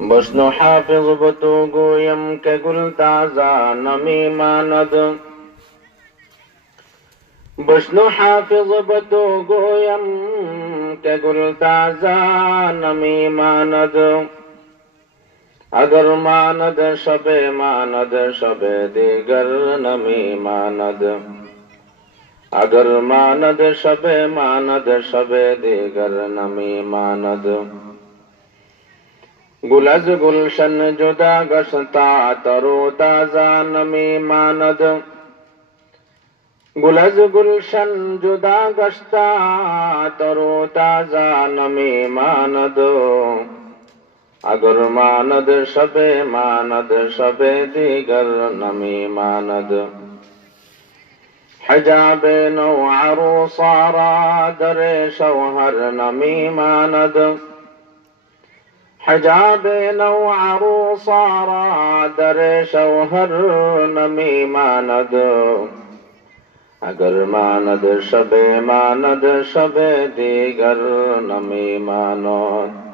बस्नो हाफिज बतो गोयम के गुल ताजा नमी मानद बस्नो हाफिज बतो गोयम के गुल ताजा नमी मानद अगर मानद शबे दीगर नमी मानद अगर मानद शबे दीगर नमी मानद गुलज गुलशन जुदा गश्ता तरो ताजा नमी मानद गुलज गुलशन जुदा गश्ता तरो ताजा नमी मानद अगर मानद शबे दीगर नमी मानद हजाबे नौ आरो सारा दरे शौहर नमी मानद हजाबे नौ आरो सारा दरे शौहर नमी मानद अगर मानद शबे दीगर नमी मानद